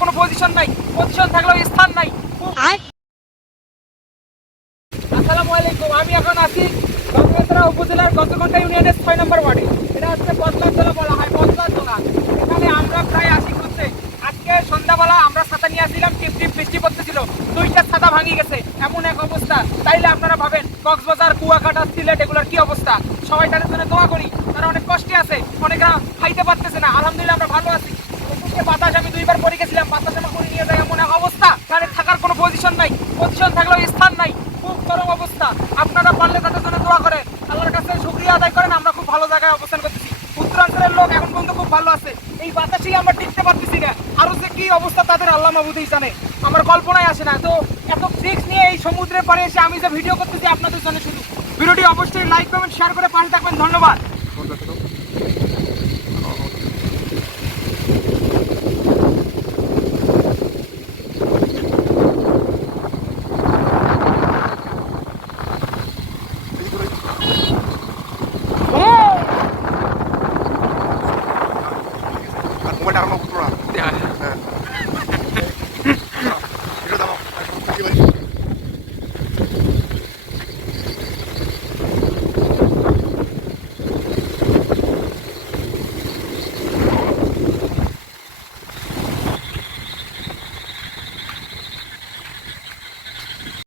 কোনো পজিশন নাই, পজিশন থাকলেও স্থান নাই। আসসালামু আলাইকুম, আমি এখন আছি গঙ্গাতলা উপজেলার গজকন্টা ইউনিয়নের 6 নম্বর ওয়ার্ডে। এটা হচ্ছে বদলাতলা বলা হয়, বদলাতলা। এখানে আমরা প্রায় আসি ঘুরতে। আজকে সন্ধ্যাবেলা আমরা ছাতা নিয়ে আসছিলাম, টিপ টিপ বৃষ্টি পড়তেছিল, 2টা ছাতা ভাঙি গেছে, এমন এক অবস্থা। তাইলে আপনারা ভাবেন কক্সবাজার, কুয়াকাটা, সিলেট এগুলোর কি অবস্থা। সবাই তাদের জন্য দোয়া করি, তারা অনেক কষ্টে আছে, অনেকরা খাইতে পারতেছে না। আলহামদুলিল্লাহ আমরা ভালো আছি। বাতাস আমি 2বার পরে গেছিলাম, বাতাস আমার করে নিয়ে যায় এমন এক অবস্থা। এখানে থাকার কোনো পজিশন নাই, পজিশন থাকলেও স্থান নাই, খুব চরম অবস্থা। আপনারা পারলে তাদের জন্য দোয়া করেন, আল্লাহর কাছে শুকরিয়া আদায় করেন। আমরা খুব ভালো জায়গায় অবস্থান করতেছি, উত্তরাঞ্চলের লোক এখন পর্যন্ত খুব ভালো আছে। এই বাতাসেই আমরা টিকতে পারতেছি না, আরো যে কি অবস্থা তাদের আল্লাহ মাহবুবই জানে, আমার কল্পনায় আসে না। তো এত ট্রিক্স নিয়ে এই সমুদ্রের পাড়ে এসে আমি যে ভিডিও করতেছি আপনাদের জন্য শুধু। ভিডিওটি অবশ্যই লাইক কমেন্ট শেয়ার করে পাশে থাকবেন। ধন্যবাদ।